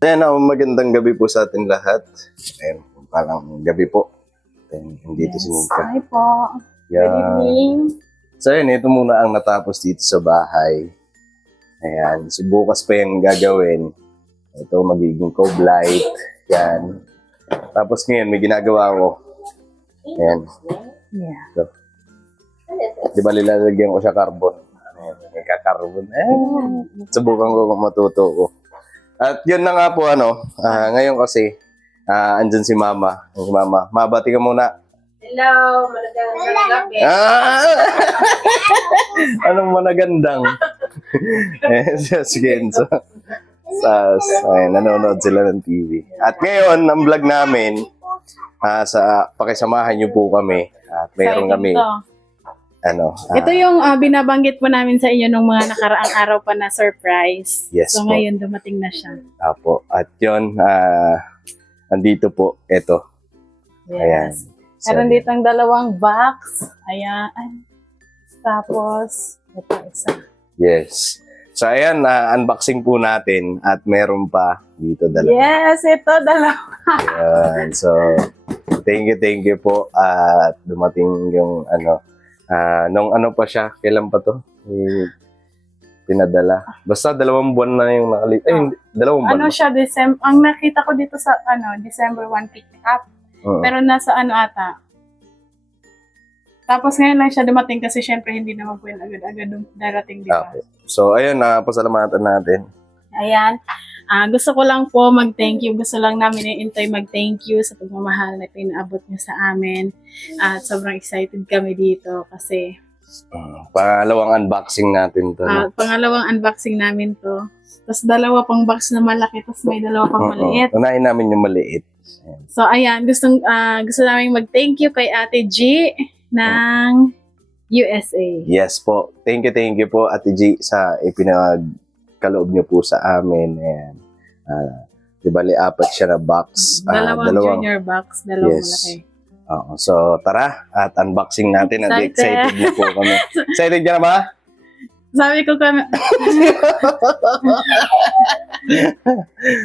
Ayan, magandang gabi po sa ating lahat. Ayan, parang gabi po. Ayan, dito si Nika. Hi po. Yeah. Good evening. So ayan, ito muna ang natapos dito sa bahay. Ayan, so bukas pa yung gagawin. Ito magiging cove light. Yan. Tapos ngayon, may ginagawa ko. Ayan. Yeah. So, di ba lilalagyan ko siya carbon? Ayan, may kakarbon. Subukan ko kung matuto ko. At yun na nga po, ngayon kasi, andyan si Mama. Si Mama, mabati ka muna. Hello, magandang gabi. Anong managandang? Si Kenzo. Nanonood sila ng TV. At ngayon, ang vlog namin, pakisamahan niyo po kami. At mayroon kami, Ito yung binabanggit po namin sa inyo nung mga nakaraang araw pa na surprise. Yes so po. ngayon dumating na siya. Apo. At yun, andito po, ito. Ayan. Yes. Meron dito ang dalawang box. Ayan. Tapos, ito isa. Yes. So ayan, unboxing po natin at meron pa dito dalawa. Yes, ito dalawa. Ayan. So, thank you po. At dumating yung nung pa siya, kailan pa to? Pinadala. Basta 2 buwan na yung nakalit. Ay, hindi, 2 buwan. Siya, ang nakita ko dito sa December 1 pick up. Pero nasa ata. Tapos ngayon lang siya dumating kasi syempre hindi naman po yun agad-agad darating dito. Okay. So, ayun, pasalamatan natin. Ayan. Gusto ko lang po mag-thank you. Gusto lang namin i-intay mag-thank you sa pagmamahal na pinaabot niyo sa amin. At sobrang excited kami dito kasi Pangalawang unboxing natin to. pangalawang unboxing namin to. Tapos 2 pang box na malaki, tapos may 2 pang maliit. Unahin namin yung maliit. So ayan, gusto namin mag-thank you kay Ate G ng USA. Yes po. Thank you po, Ate G, sa ipinagkaloob niyo po sa amin. Ayan. Di bali, 4 siya na box. Dalawang junior box, 2 yes. malaki. Oo. So, tara at unboxing natin. Excited na po kami. Excited ka na ba? Sabi ko kami,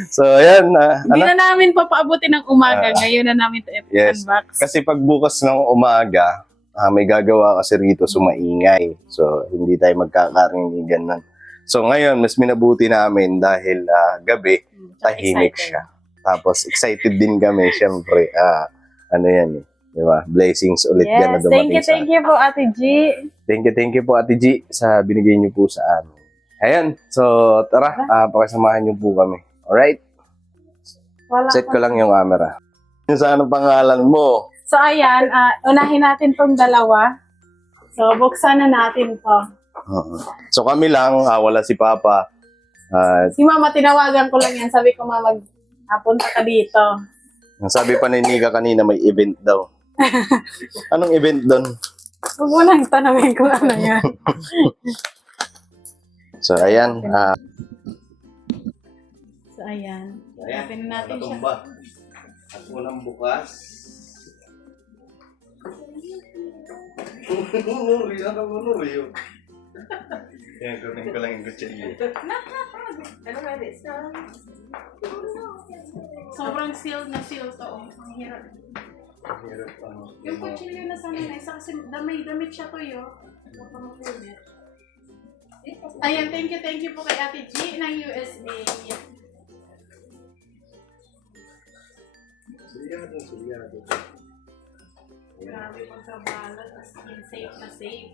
So, ayan. hindi na namin papaabutin ng umaga. Ngayon na namin ito Yes. unbox. Kasi pag bukas ng umaga, may gagawa kasi rito sumaingay. So, hindi tayo magkakarinigan nun. So, ngayon, mas minabuti namin dahil gabi, tahimik siya. Tapos, excited din kami, syempre. Yan eh. Diba? Blessings ulit yan na Yes, dumating sa thank you po Ate G. Thank you po, Ate G, sa binigay niyo po sa amin. Ayan. So, tara, pakisamahan niyo po kami. Alright? Set ko lang yung camera. Yung sa anong pangalan mo? So, ayan, unahin natin tong 2. So, buksan na natin to. So, kami lang, wala si Papa. Si Mama, tinawagan ko lang yan. Sabi ko, Mama, punta ka dito. Sabi pa ni Nika kanina, may event daw. Anong event doon? Huwag mo nang tanongin kung ano yan. So, ayan. So, ayan. Open na natin siya. At walang bukas. Nurio. Yan, kunin ko lang yung kutsilyo. Sobrang sealed na seal to. Ang hirap. Yung kutsilyo na sana na isa kasi damit siya to yun. Ayan, thank you po kay Ate G ng USA. Grabe pagkabalat, as in safe na safe.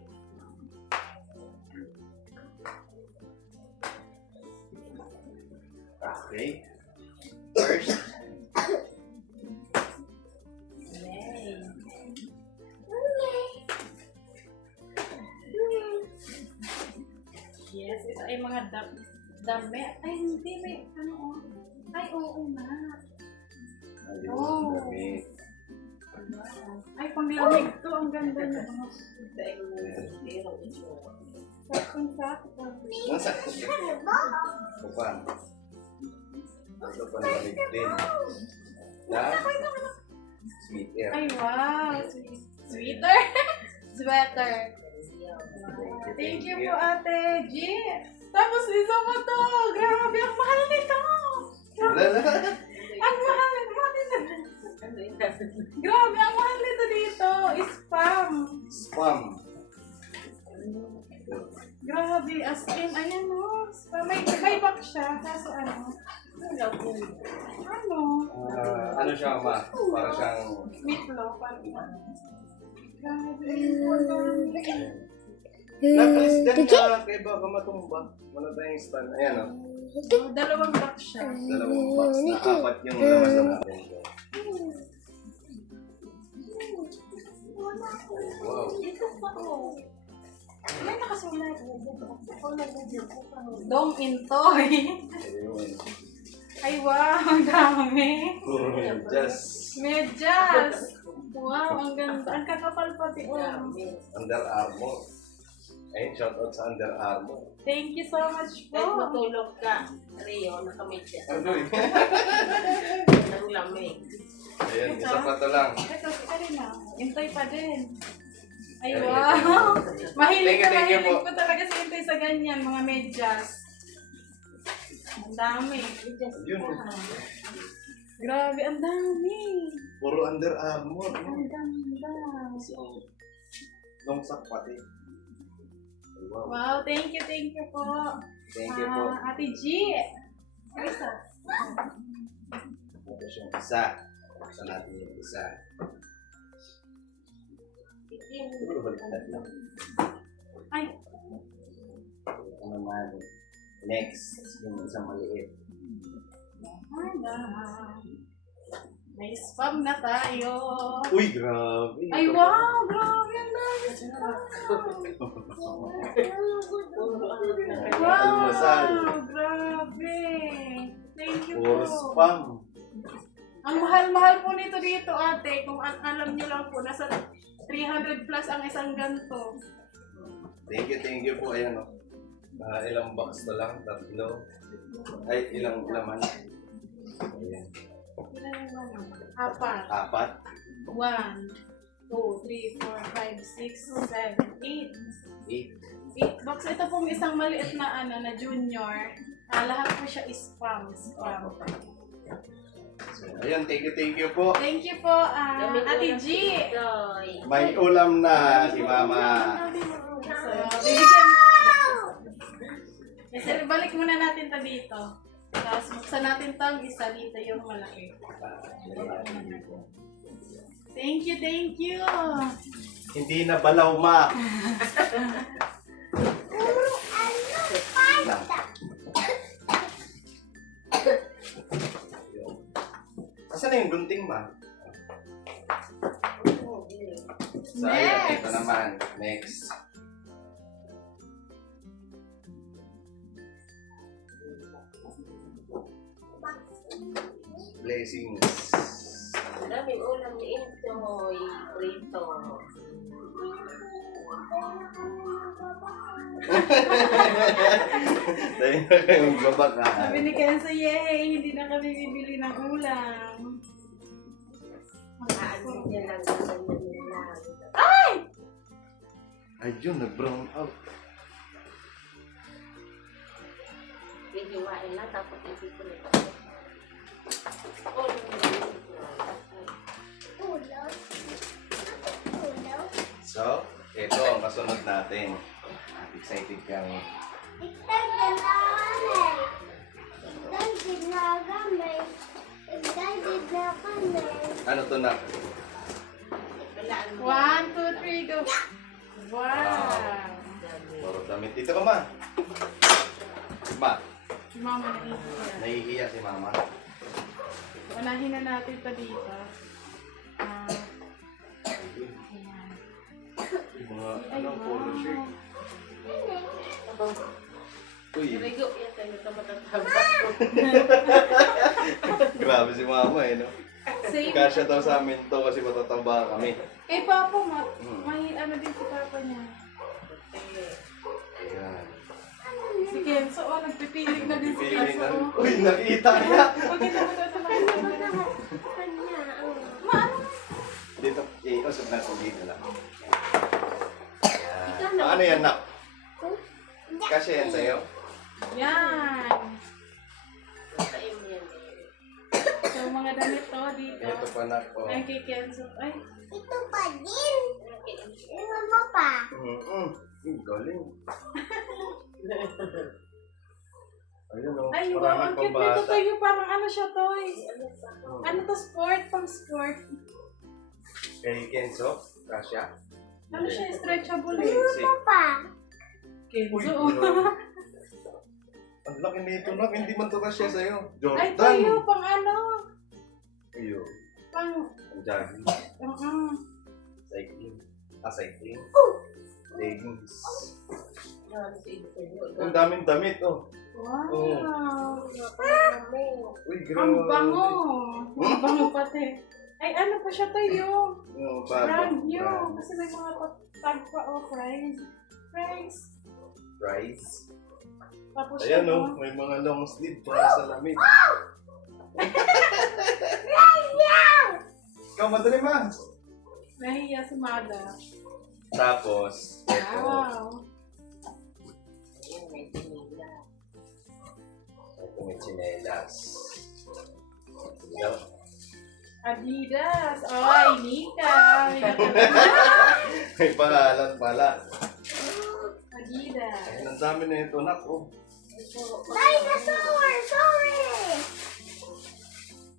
Okay. First. Yes, ito ay mga dami. Ay, hindi, may Ay, oo na. Oh. Ay, panglamig to. Ang ganda niya. Sakong-sakong. Bukan. Ito panlamig din. Sweater. Ay, wow. Sweater. Sweater. Thank you po, Ate G. Tapos isa pa to. Grabe, ang mahal nito. Ang mahal. Grabe, ang mahal nito dito. Spam. Spam. Grabe, as in, ayan o. Spam. May box siya. Kaso ano? Ano? Ano siya, ma? Para siyang... Meatloaf. Grabe. Na-president ka kay baka matumba. Wala tayong stand. Ayan o. Dalawang box siya. Dalawang box na apat yung laman ng natin. Wow. May nakasulat. Dong Intoy. Ayun. Ay, wow. Ang dami. Just Medyas. Wow, ang ganda. Ang kakapal pati. Under Armour. Ayun, shoutout sa Under Armour. Thank you so much po. Kahit matulog ka, Rio, nakamedya. Ano yun? Ang lamig. Ayun, isa pa to lang. Ito, na. Intoy pa din. Ay, Thank you. wow. Mahilig Thank you, na thank you mahilig po. po talaga si Intoy sa ganyan, mga medyas. Ang dami. Yun. Grabe, ang dami. Puro Under Armour. Ang ganda. Long sak pati. Wow. Wow, thank you po. Thank you po. Ate G. Isa. Tapos yung isa. Buksan natin yung isa. Siguro baliktad lang. Ay, Ito naman. Next, yung isang maliit. may spam na tayo. Uy, grabe. Ay, wow, grabe. Ang dami spam. Almusal. Wow, grabe. Thank you Puro po. spam. Ang mahal-mahal po nito dito, ate. Kung alam nyo lang po, nasa 300 plus ang isang ganto. Thank you po. Ayan o. Ilang box na lang? Tatlo. Ay, ilang laman? Ayan. Ilan yung naman? Apat. Apat. 1, 2, 3, 4, 5, 6, 7, 8. 8. 8 box. Ito pong isang maliit na na junior. Lahat po siya is spam. So, ayan, thank you po. Thank you po, Ate G. May ulam na si Mama. So, bibigyan. Kasi balik muna natin to dito. Tapos buksan natin to ang isa dito yung malaki. Thank you. Hindi na balaw, Ma. Asan na yung gunting, Ma? Sayang, ito naman. Next. Blessings. Daming ulam ni Intoy, prito. Tayo na kayong babak, ha? Sabi ni Kenzo, yay, hindi na kami bibili ng ulam. Aalis niya lang naman nila. Ayun, nag-brown out. Hihiwain na, tapos ipipin ito. So, ito ang kasunod natin. Excited kami. Ano to na? Walaan mo. 1, 2, 3, go. Wow. Puro damit. Dito ka, Ma. Ma, Si Mama nahihiya. nahihiya si Mama. Unahin na natin ito dito. Yung mga, polo shirt. Uy, Rigo, yan tayo ka matataba. grabe si Mama no? Same. Kasya daw sa amin to kasi matataba kami. Kay Papa, may ano din si Papa niya. Ayan. Si Kenzo, nagpipilig na din si Pili Kenzo. na. Uy, nakita niya! Pagkita mo ito, Maano? Dito, usap natin dito lang. Ayan. Paano yan, Nak? Kasya yan sa'yo? Yan. Kain mo yan eh. mga damit to dito. Ito pa na ko. Ay, kay Kenzo. Ay, Ito pa din. Ano mo pa? Galing. Ayun o. ay, wow, ang cute nito tayo. Parang ano siya, toy. Ano to, sport? Pang sport. Kay Kenzo, Rasha. Ano siya, stretchable eh. Ano pa? Kenzo. Ang laki nito, Nak. Hindi man to Rasha sa'yo. Ay, Jordan. tayo, pang ano? Ayun. Pang, Ang jogging. Cycling. Cycling. Leggings. Ang daming damit, oh. wow. Uy, Ang bango. Ang bango pati. Ay, ano pa siya tayo? Brand new. Kasi may mga tag pa, oh, price. Price. Rice. Tapos Ayan, siya, oh. May mga long sleeve para sa lamig. Ikaw, madali ma. nahiya si Mada. Tapos, ito. Wow. Ito may chinelas. Ito. Adidas. Ay, Nika. May pangalan pala. Adidas. Ay, ang dami na ito, Nak. Oh. Dinosaur! Sorry!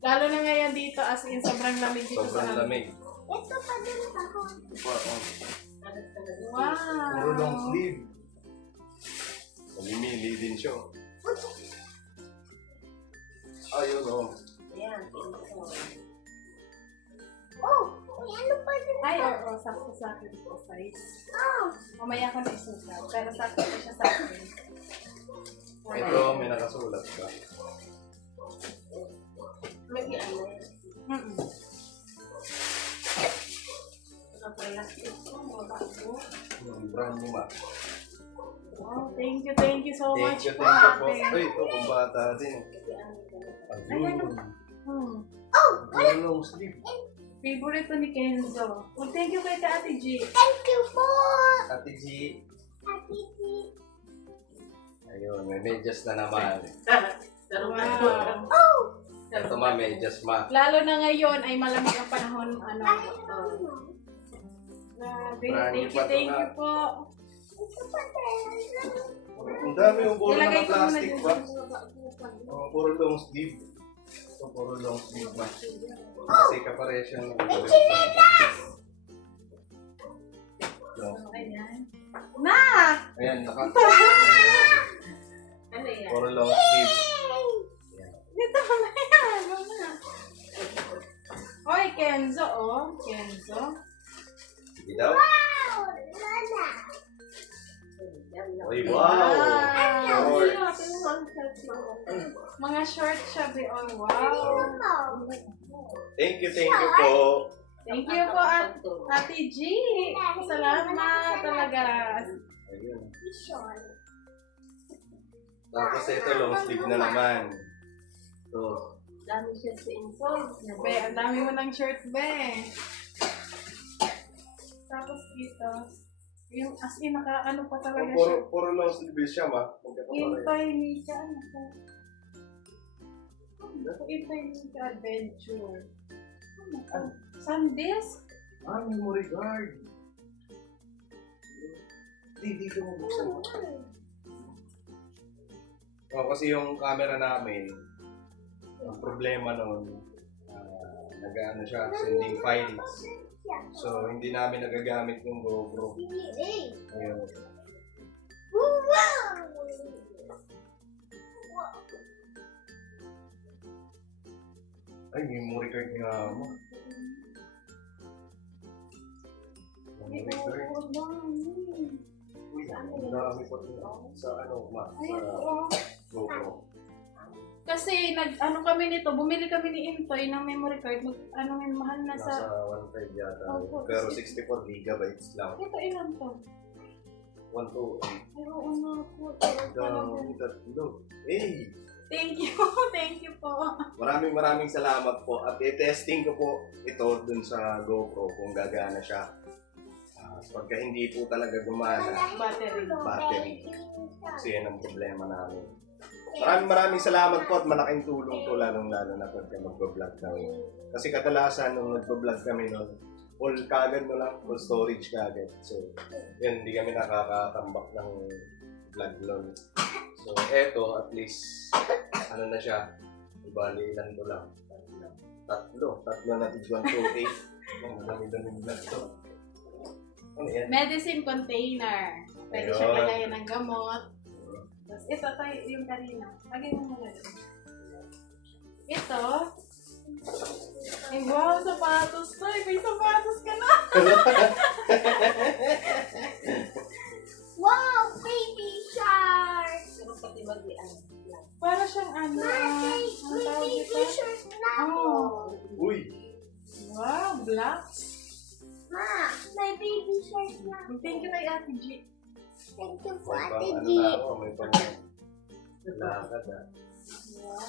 Lalo na ngayon dito, as in, sobrang lamig dito sa Sobrang lamig. Ito pa din ako. Ito pa, oh. Wow. Puro long sleeve. Mamimili din siya. oh. Ayun, oh. Oh! May ano pa din Ay, oo, sakto sa akin po, size. Oh! Mamaya ko na isukat, pero sakto na siya sa akin. Ito, may nakasulat ka. Mm-mm. Brand new, ma. Wow, thank you so much Thank you po, po. ate. Ay, ito, pang bata din. Ayan, Ayun. Hmm. Puro long sleeve. Favorite to ni Kenzo. Well, thank you kay Ate G. Thank you po! Ate G. Ate G. Ayun, may medyas na naman. Wow. Oh! Ito ma, medyas ma. Lalo na ngayon ay malamig ang panahon. Ano? Ay, ano? Grabe. Brand new Thank pa to you na. po. Ito pa din. Ang dami yung puro Ilagay mga ko muna plastic dito. ba? Oh, puro long sleeve. Ito, puro long sleeve ba? Kasi kaparesya ng Ayan. Na! Ayan, naka. Ano yan? Puro long sleeve. Dito na yan. Ano na? Oy, Kenzo, oh. Kenzo. Sige daw. Wow! Lala! Uy, wow! Mga short siya, be. Oh, wow. Ano? Thank you po. Thank you po, Ate G. Salamat talaga. Ayun. Vision. Tapos ito, long sleeve na naman. Ito. Dami siya sa insole. Be, ang dami mo ng shirt, be. Tapos dito, yung as in, ano pa talaga siya. Puro long sleeve siya, ma. Magkakapare. Intay Nika, ano ka? Intay Nika Adventure. Ano ka? Sandisk? Ah, memory card. Dito mo buksan mo. Oh, kasi yung camera namin, ang problema noon, nag-ano siya, sending files. So, hindi namin nagagamit yung GoPro. Ayun. Wow! Ay, memory card nga mo. Ay, Memory card. oo, dami. Uy, ang dami pa ito. Sa ano, ma? Ay, Sa oo. GoPro. Kasi ano kami nito, bumili kami ni Intoy ng memory card. Mahal na Nasa sa... 1.5 yata. Opo. Pero 64 gigabytes lang. Ito ilan to? 128. Ay, oo nga po. Dami tatlo. Hey! Thank you. Thank you po. Maraming salamat po. At i-testing ko po ito dun sa GoPro kung gagana siya. Pagka hindi po talaga gumana, Battery. kasi yan ang problema namin. Maraming salamat po at malaking tulong to lalong-lalo na pagka mag-vlog kami. Kasi kadalasan nung nag-vlog kami noon, full kagad mo lang, full storage kagad. So, yun, hindi kami nakakatambak ng vlog loan. So, eto, at least, ano na siya, ibali ilan to lang. Tatlo na tigwan to 8. Ang dami-daming vlog to. Ano yan? Medicine container. Pwede Ayun. siya lagayan ng gamot. Tapos ito tayo yung kanina. Lagay mo muna doon. Ito. Ay, wow, sapatos to. May sapatos ka na. Wow, baby shark! Pero pati mag-ian. Para siyang ano. May Ang tawag baby dito? shark na ako. Oh. Uy! Wow, black. Ma, may baby shark na ako. Thank you kay Ate G. Thank you po, May Ate pang ano G. na ako, may pang lakad ah.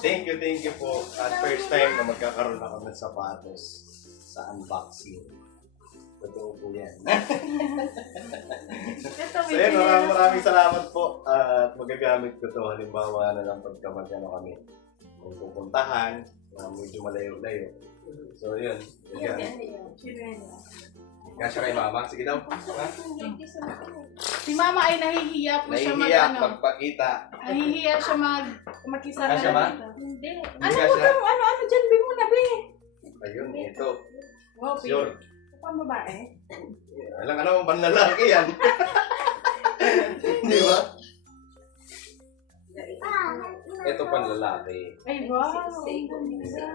Thank you po. At first time na magkakaroon ako ng sapatos sa unboxing. Totoo po yan. Ito, So yun, maraming salamat po. At magagamit ko to halimbawa na lang pagka magkano kami. Kung pupuntahan, medyo malayo-layo. So yun. Yan, Yan. yan. Chirena. Kasya kay mama. Sige daw. Ha? Thank you so much. Si Mama ay nahihiya po siya Nahihiya ano. magpakita. Nahihiya siya makisara Kasya ba? dito. Hindi. Hindi Ano kasya. mo ano dyan, Bi mo na, Bi? Ayun, ito. Wow, Bi. Sure. Ito pang babae. Alam ka naman, panlalaki yan. Di ba? Ito panlalaki. Ay, wow. Ang ganda.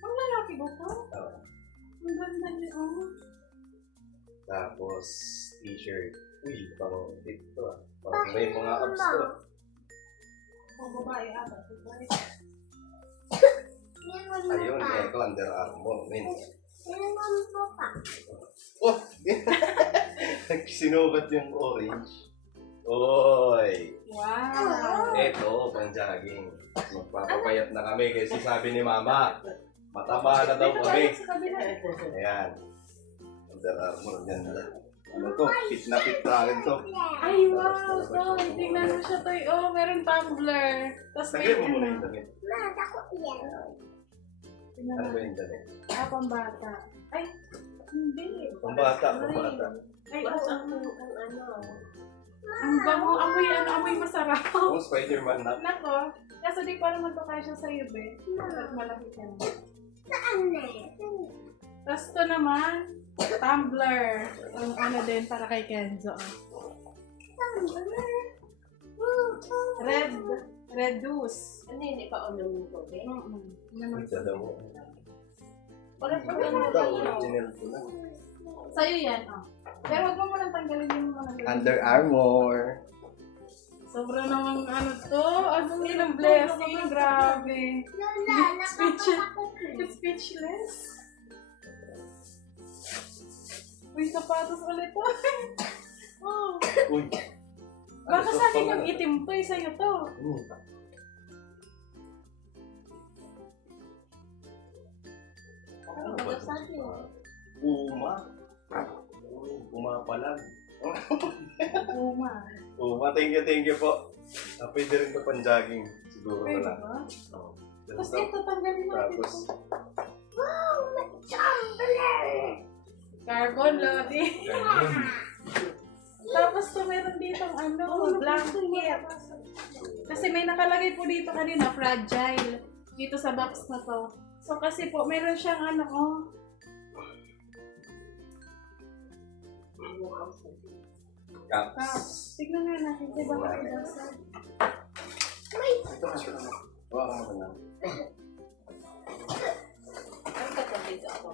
Ang lalaki ba ito? Oh. Ang ganda niya, oh. Tapos, t-shirt. Uy, parang dito ah. Parang may mga abs to. Pang babae, apat. Babae. Ayun, ito, Under Armour. Min. mo pa. Oh! Sinukat yung orange. Oy! Wow. Ito, pang jogging. Magpapapayat na kami kasi sabi ni Mama, mataba na daw Ito kami. tayo sa kabila. Ayan. Under Armour, ganda. Ano to? Fit na fit na rin to. Ay, wow. Toy, tingnan mo siya, Toy. Oh, meron tumbler. Tapos may Sagay mo muna yung damit. Ma, ako yan. Tingnan Ano mo. ba yung damit? Pambata. Ay, hindi. Pambata, pambata. Ay, Mas oo. ang ano. Ang bango. Amoy masarap. Oh, Spider-Man na. Nako. Kaso di pa naman to kasya sa iyo, be. At malaki ka na. Saan na? Tapos to naman, tumbler. Ang ano din para kay Kenzo. Red juice. Ano hindi pa ulam mo ko, eh? Naman. Ito daw. Parang pag Ito ano daw, tayo. original ko lang. Sa'yo yan, oh. Pero wag mo munang tanggalin yung mga ganun. Under Armour. Sobra namang ano to. Ano yung blessing. Grabe. Lola, nakakatakot na. Speechless. Uy, sapatos ulit to. Oh. Uy. Baka sa akin yung itim to, sa'yo to. Ano ba sa akin? Puma. Puma pala. Puma. Puma, thank you po. Pwede rin ito pang jogging. Siguro Pwede na lang. ba? Oo. Tapos Ganito. ito, tanggalin natin Tapos, to. Wow, may tumbler. Carbon, Lodi. ganyan. Tapos to meron ditong ano, blanket. Kasi may nakalagay po dito kanina, fragile. Dito sa box na to. So kasi po, meron siyang ano, oh. Caps. Cups. Tignan nga natin, diba ka ibasa? Ito na ito na. Wow, ano na. Ang katabi sa ako.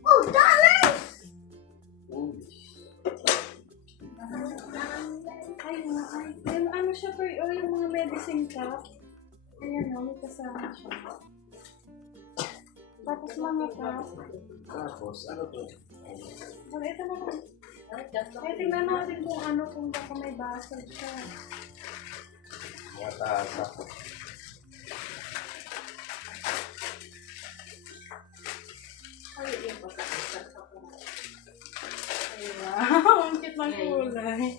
Oh, dollars! Uy. Ay, mga ay. Yung ano siya po, oh, yung mga medicine cup. Ayan, oh, may kasama siya. Tapos mga cup. Tapos, ano to? Oh, ito naman. Ay, that's Kaya tingnan natin kung ano, kung baka may basag siya. Mga tasa. Wow, ang cute ng kulay.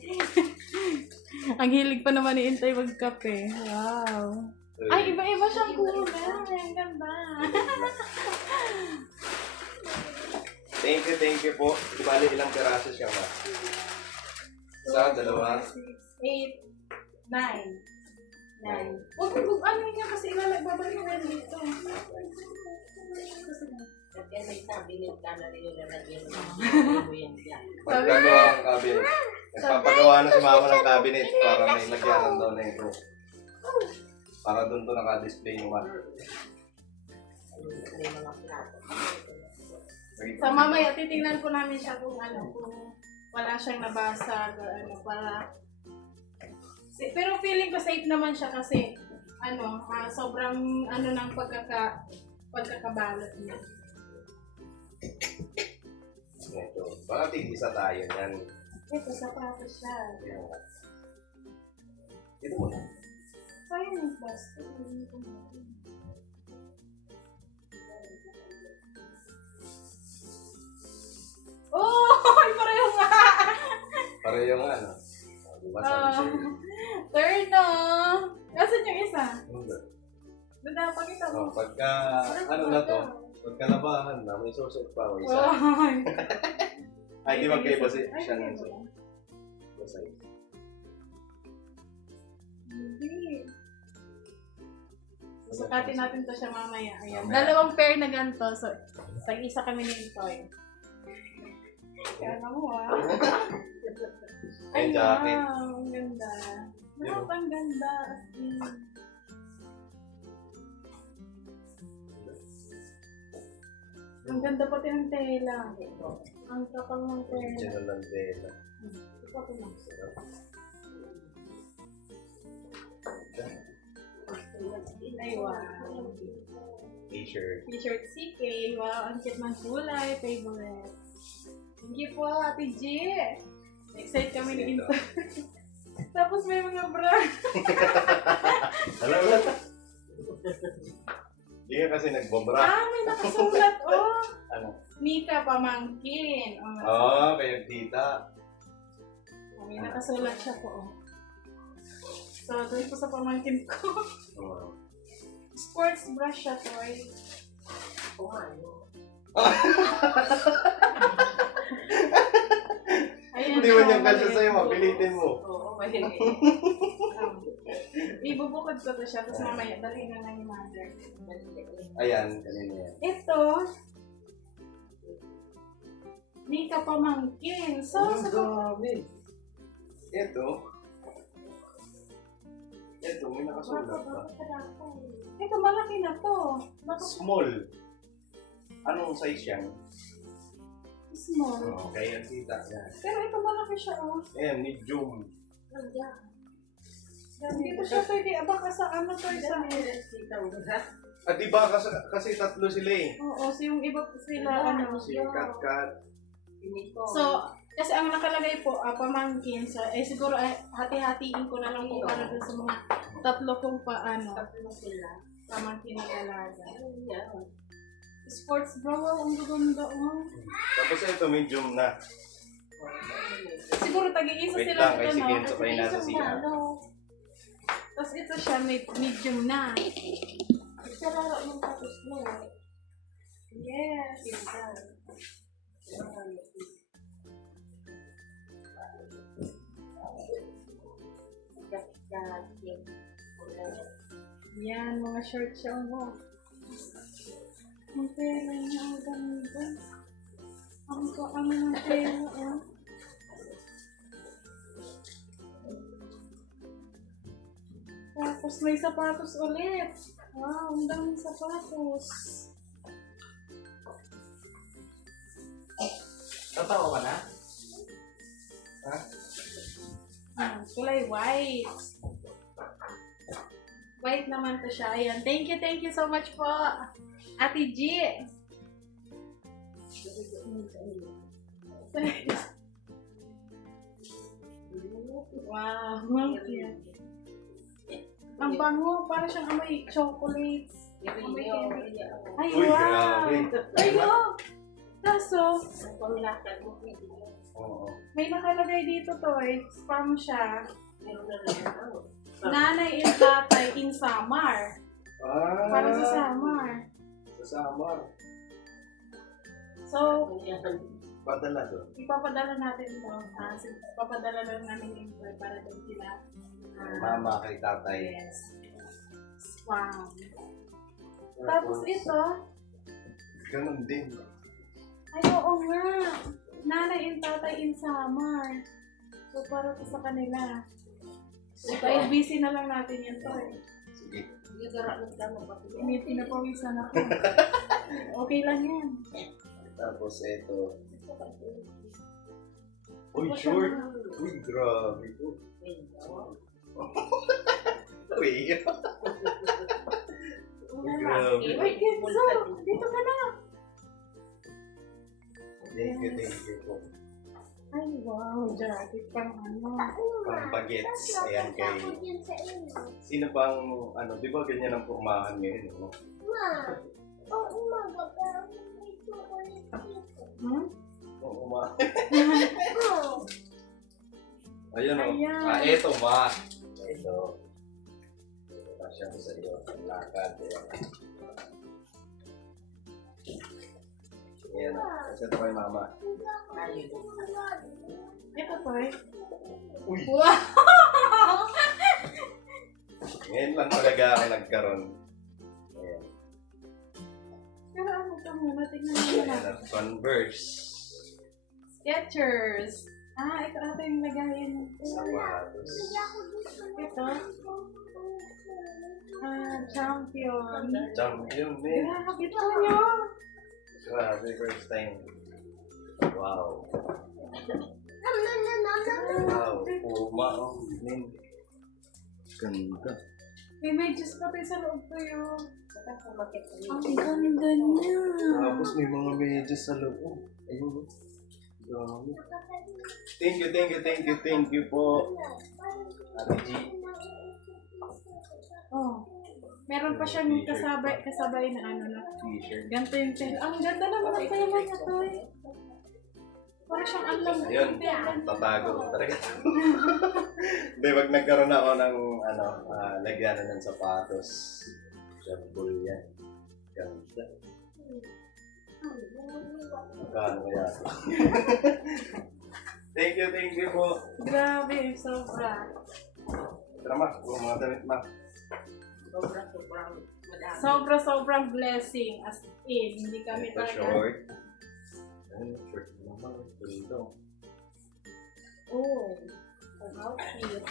Ang hilig pa naman ni Intay magkape. Wow. Ay, iba-iba siyang kulay. Ang ganda. Thank you po. Di bali ilang peraso siya ma? Isa, dalawa. 6, 8, 9. 9. Huwag ano niya kasi babalik ko yan dito. Kaya may cabinet ka na rin yung lalagyan mo yan dyan. Magkagawa ang cabinet. Nagpapagawa na si mama ng cabinet para may lagyanan daw na ito. Para doon to naka-display naman. May mga plato. Sa mamaya, titingnan ko namin siya kung kung wala siyang nabasag or para... Pero feeling ko safe naman siya kasi, sobrang, ng pagkakabalot niya. Ito. Baka tig-isa tayo yan. Ito, sapatos siya. Ito mo na. Sayang yung plastic. Oh! Pareho nga! Pareho nga, no? Diba sabi sa'yo? Third, no? Nasaan yung isa? Hindi. Doon pakita mo. Pagka, na to? Pagka labahan na, may susunod pa. May isa. Oh. Ay, di magkaiba Ay, siya hindi. ng size. Hindi. Susukatin natin to siya mamaya. Ayan. Mamaya. Dalawang pair na ganito. So, isa kami ni Intoy. Kaya mo Ay, Ay, jacket. wow. Ang ganda. Lahat ang ganda. As in. Ang ganda pati ng tela. Ang kapal ng tela. Original ng tela. Ito ko lang. Ay, wow. T-shirt. T-shirt CK. Wow, ang cute ng kulay. Favorite. Thank you po, Ate G. Excited kami ni Into. Tapos may mga bra. Alam mo na. Hindi ka kasi nagbobra. May nakasulat. Oh. Ano? Nika Pamangkin. Kaya tita. May nakasulat siya po. Oh. So, doon po sa pamangkin ko. Sports brush siya, Toy. Ayan, Hindi mo niyang kasya sa'yo, mapilitin mo. Oo, mahilig. Ibubukod ko to siya, tapos mamaya dalhin na lang yung mother. Ayan, kanina yan. Ito, Nika Pamangkin. So, sa dami. Ito, may nakasulat pa. ito, malaki na to. Small. Anong size yan? Small. Kaya tita. Yan. Pero ito malaki siya, oh. Ayan, medium. Dito siya pwede, baka sa to, sa... At diba kasi tatlo sila eh. Oo, so yung iba sila, Si Kat-Kat. So, kasi ang nakalagay po, pamangkin, so, siguro hati-hatiin ko na lang po para dun sa mga tatlo kong pamangkin na dalaga. Sports bra, wow, ang gaganda, oh. Tapos ito, medium na. Siguro tag-iisa Wait sila lang, kay dito, si no? Kenzo pa yung nasa CR. Tapos ito siya, medium na. Sarara yung tapos mo. Yes. Yan, mga short siya, oh. Ang pera niya, ang ganda. Ang ng pera, oh. Tapos may sapatos ulit. Wow, ang daming sapatos. Tatawa ka na? Ha? Kulay white. White naman to siya. Ayan. Thank you so much po, Ate G. Wow. Ang bango. Para siyang amoy chocolates. Ay, Uy, wow. grabe. Ay, oh. Kaso, Ang pamilakad mo, pwede yun. Oo. may nakalagay dito to spam siya. Meron na rin ano. Nanay and tatay in summer. Ah, Para sa summer. Sa summer. So, Yan. Padala doon. ipapadala natin ito. Ipapadala lang namin yung toy para doon sila. Mama kay tatay. Yes. Spam. Tapos ito, Ganun din. ay oo nga. Nanay and tatay in summer. So, para to sa kanila. So, busy na lang natin yan to Sige. Gagaramit ka mo. May pinapawisan ako. Okay lang yan. Tapos ito. Uy, short. Uy, grabe po. Uy. Grabe. Uy, Kenzo! Dito ka na! Thank you po. Ay, wow. Jacket pang ano. Pang bagets. Ayan kay... Ako din sa inyo. Sino pang, ano, di ba ganyan ang pormahan ngayon? No? Ma, umaga, pero may chocolate dito. Hmm? Oo, ma. Oh, Ayan o. Ayan. Ah, eto ma. Ito. Ito pa siya sa iyo. Ang lakad. Ayan. Kasi ito kay mama. Ayun. Ito to Uy! Wow! Ngayon lang talaga ako nagkaroon. Ayan. Pero ano ito muna? Tignan mo Ayan natin. at Converse. Skechers. Ah, ito ata yung lagayan. Sapatos. Ito. Champion. Champion din. Grabe ito nyo. Grabe, first time. Wow. Wow. Puma. Oh, din. Ganda. May medyas pa tayo sa loob ko yun. Saka kumakit kami. Ang ganda niya. Tapos may mga medyas sa loob. Ayun. Grabe. Thank you po. Ate G. Oh. Meron pa siyang kasabay na ano na. T-shirt. Ganito yung pen. Ang ganda naman ang pera niya to Para siyang alam. Ayun. Tatago ko talaga. Hindi, wag nagkaroon ako ng ano, lagyanan ng sapatos. Shampoo yan. Ganda. Magkano kaya? Thank you po. Grabe, sobra. Tara ma, puro mga damit ma. Sobrang madami. Sobrang blessing. As in, hindi kami Ito talaga. short. Ayun, short naman. Ito. Oh. Ang outfit.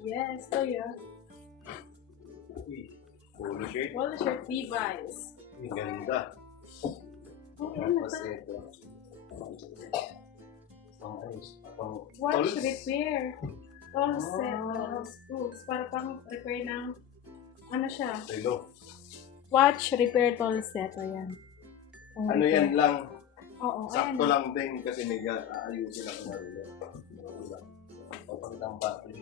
Yes, to yun. Uy, polo shirt. Wall shirt Levi's. Ang ganda. Oh, ano Tapos to? ito. Pang ayos. Pang Watch tools. repair. All set. Ah. Tools. Para pang repair ng ano siya? Relo. Watch repair tool set. Ayan. Pang Ano repair. yan lang. Oo, Sakto ayan. lang din kasi may aayusin ako na relo. Papagtang battery.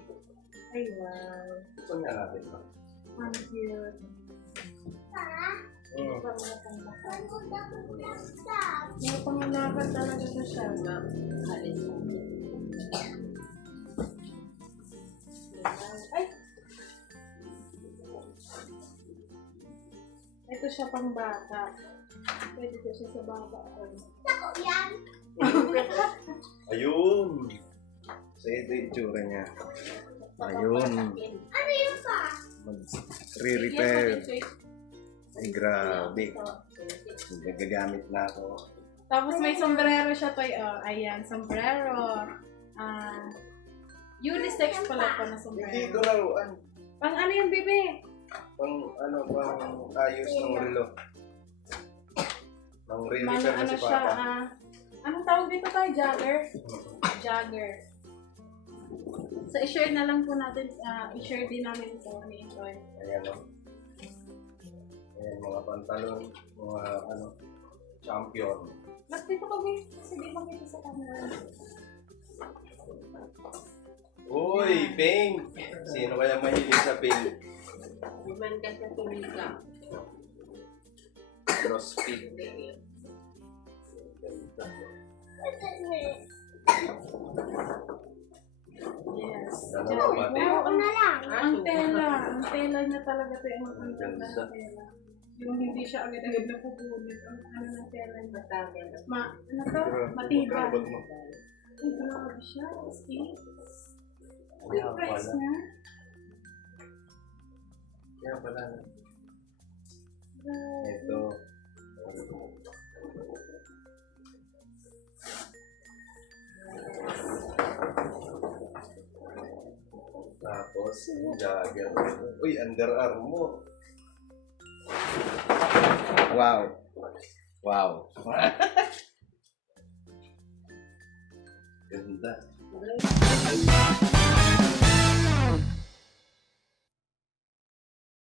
Ay, wow. Gusto nga natin ba? Ang cute. Oo. May pangalakad talaga na siya. Alis mo. Ay! Ito siya pang bata. Pwede ko siya sa bata. Ayun! So ito yung itsura niya. Ayun. Mag-re-repair. Ay, grabe. Gagamit na ako. Tapos may sombrero siya to. Ayan, sombrero. Unisex pala pa na Hindi sombrero. ko laruan. Pang ano yung bebe? Pang ayos ng relo. Nang Mga re-repair na ano si siya, Papa. anong tawag dito tayo? Jogger? Jogger. So, i-share na lang po natin, i-share din namin ito ni Intoy. Ayan o. Ayan, mga pantalon, mga champion. Mas dito kami, kasi di makita sa camera. Uy, pink! Sino kaya mahilig sa pink? Human ka sa tumika. Crossfit. Ganda. Yes. Dalawa pati. Ako na lang. Ang tela niya talaga ito yung ang ganda Ganda. ng tela. Yung hindi siya agad-agad napupunit. Ang ano ng tela niya. Ano to? Matibay. Ay, grabe siya. See? Uy, Kaya price pala. niya. Kaya pala. Grabe. Ito. Tapos, jagger. Uy, Under Armour. Wow. Wow. Ganda.